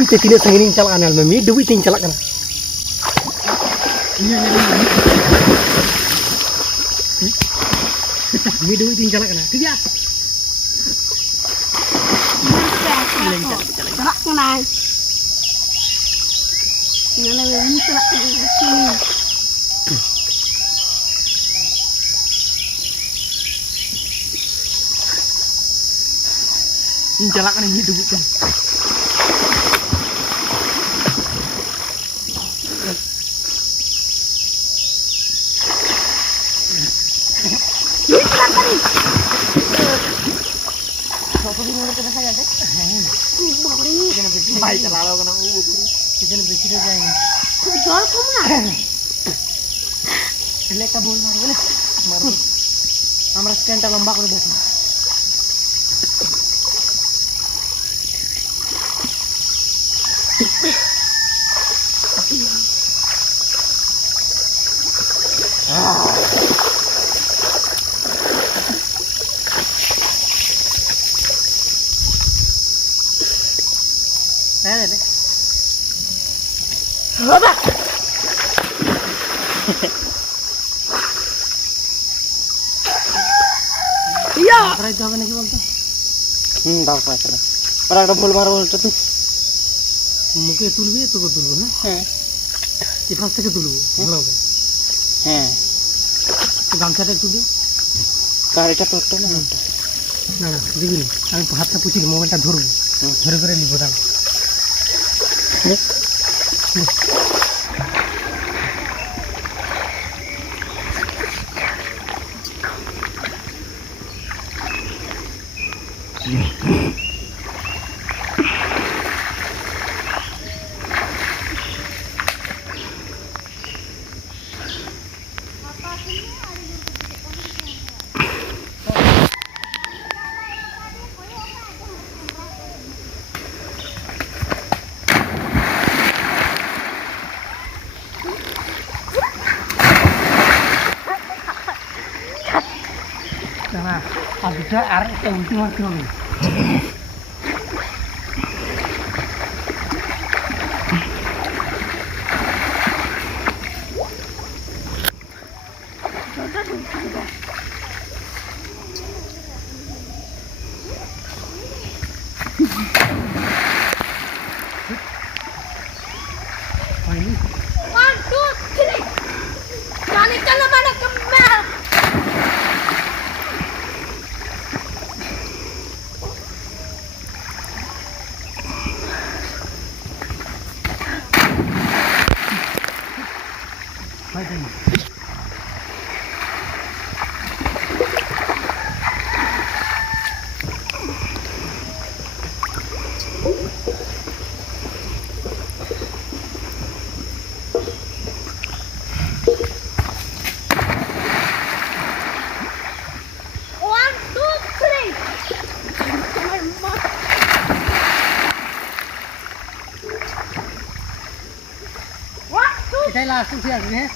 Ite tidak sengini calak anal mami duit ting calak kan. Mi duit ting calak kan. Tiga. Celak kenai. Ini lagi celak sini. Ini calak kan ini duit kan. Baik terlalu kena ubu kita bersih saja ini. Jual kamu Leka bol maru ni. Maru. Amra skenta lamba করে দেখো। দে বাবা ইয়া প্রায় তো হবে নাকি বলতো দাও পাইছে না আর একটা ভুল মারো বলতো তুই মুখে তুলবি তোকে তুলবো না হ্যাঁ এই ফার্স্ট থেকে তুলবো ভালো হবে হ্যাঁ তো গামছাটা একটু দে গাড়িটা তোরটা না না না দিবি না আমি হাতটা পুছি মোবাইলটা ধরবো ধরে করে নিবো দাও Nah, ada arek ke ultima kilo. Ini 1 2 3 Kali kalau mana kemana Kita langsung sih akhirnya.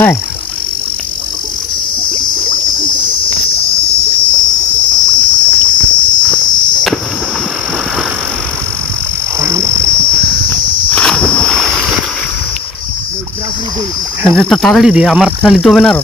Hai. তাড়াতাড়ি দে আমার তাড়াতাড়ি তো হবে না আরো